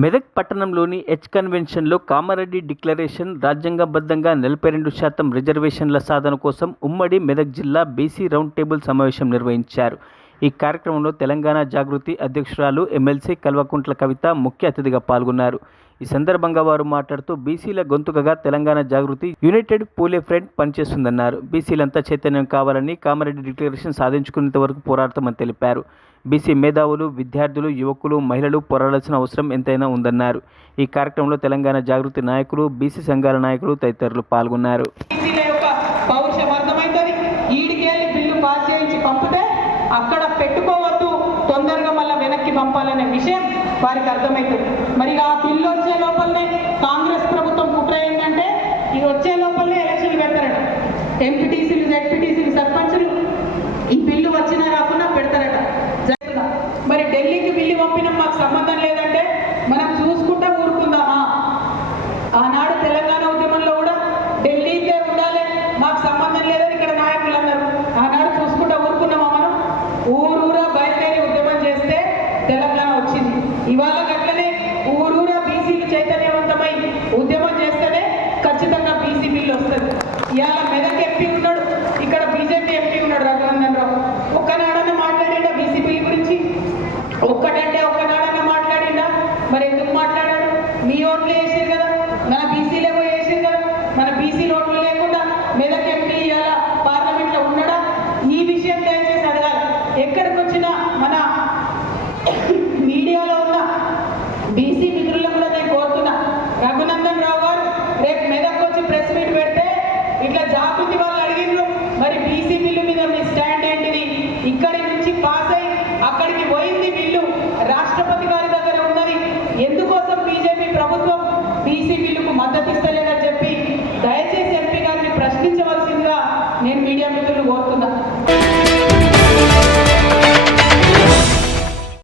మెదక్ పట్టణంలోని H కన్వెన్షన్లో Kamareddy declaration, రాజ్యాంగబద్ధంగా 42% రిజర్వేషన్ల సాధన కోసం ఉమ్మడి మెదక్ జిల్లా బీసీ రౌండ్ టేబుల్ సమావేశం నిర్వహించారు. ఈ కార్యక్రమంలో తెలంగాణ జాగృతి అధ్యక్షురాలు ఎమ్మెల్సీ కల్వకుంట్ల కవిత ముఖ్య అతిథిగా పాల్గొన్నారు. ఈ సందర్భంగా వారు మాట్లాడుతూ బీసీల గొంతుకగా తెలంగాణ జాగృతి యునైటెడ్ పూలే ఫ్రంట్ పనిచేస్తుందన్నారు. బీసీలంతా చైతన్యం కావాలని, కామారెడ్డి డిక్లరేషన్ సాధించుకునేంత వరకు పోరాడతామని తెలిపారు. బీసీ మేధావులు, విద్యార్థులు, యువకులు, మహిళలు పోరాడాల్సిన అవసరం ఎంతైనా ఉందన్నారు. ఈ కార్యక్రమంలో తెలంగాణ జాగృతి నాయకులు, బీసీ సంఘాల నాయకులు తదితరులు పాల్గొన్నారు. అక్కడ పెట్టుకోవద్దు, తొందరగా మళ్ళీ వెనక్కి పంపాలనే విషయం వారికి అర్థమవుతుంది. మరి ఆ బిల్లు వచ్చే లోపలనే కాంగ్రెస్ ప్రభుత్వం కుట్ర ఏంటంటే ఇది వచ్చే లోపలనే ఎలక్షన్లు పెడతారట. ఎంపీటీసీలు, జెడ్పీటీసీలు, సర్పంచులు ఈ బిల్లు వచ్చినా రాకుండా పెడతారట. మరి ఢిల్లీకి బిల్లు పంపినా మాకు సంబంధం లేదంటే మనం చూసుకుంటా ఊరుకుందామా? ఆనాడు తెలంగాణ ఉద్యమంలో కూడా ఢిల్లీకే ఉండాలి, మాకు సంబంధం లేదని ఇక్కడ నాయకులు అన్నారు. ఆనాడు చూసుకుంటా ఊరుకున్నామా? మనం ఊరూరా బయలుదేరి ఉద్యమం చేస్తే తెలంగాణ వచ్చింది. ఇవాళ గట్లనే ఊరూరా బీసీలు చైతన్యవంతమై ఉద్యమం చేస్తేనే ఖచ్చితంగా బీసీ బిల్లు వస్తుంది. ఇవాళ మెదక్ ఎంపీ ఉన్నాడు, ఇక్కడ బీజేపీ ఎంపీ ఉన్నాడు రఘునందన్ రావు. ఒక్కనాడన్నా మాట్లాడిండా బీసీ బిల్లు గురించి? ఒక్కటంటే ఒక్కనాడన్నా మాట్లాడిండా? మరి ఎందుకు మాట్లాడాడు? మీ ఓట్లు వేసారు కదా, మన బీసీలే పోయి వేసారు కదా. మన బీసీ ఓట్లు లేకుండా మెదక్ ఎంపీ ఇవాళ పార్లమెంట్లో ఉన్నాడా? ఈ విషయం దయచేసి అడగాలి. ఎక్కడికి వచ్చినా మన మీడియాలో ఉన్న బీసీ మిత్రులను కూడా నేను కోరుతున్నా, రఘునందన్ రావు గారు రేపు మెదక్ వచ్చి ప్రెస్ మీట్ పెడితే ఇట్లా జాగృతి వాళ్ళు అడిగిండ్రు, మరి బీసీ బిల్లు మీద మీ స్టాండ్ ఏంటిది? ఇక్కడి నుంచి పాస్ అయి అక్కడికి పోయింది బిల్లు, రాష్ట్రపతి గారి దగ్గర ఉన్నది. ఎందుకోసం బీజేపీ ప్రభుత్వం బీసీ బిల్లుకు మద్దతు ఇస్తలేదని చెప్పి దయచేసి ఎంపీ గారిని ప్రశ్నించవలసిందిగా నేను మీడియా మిత్రులు కోరుతున్నా.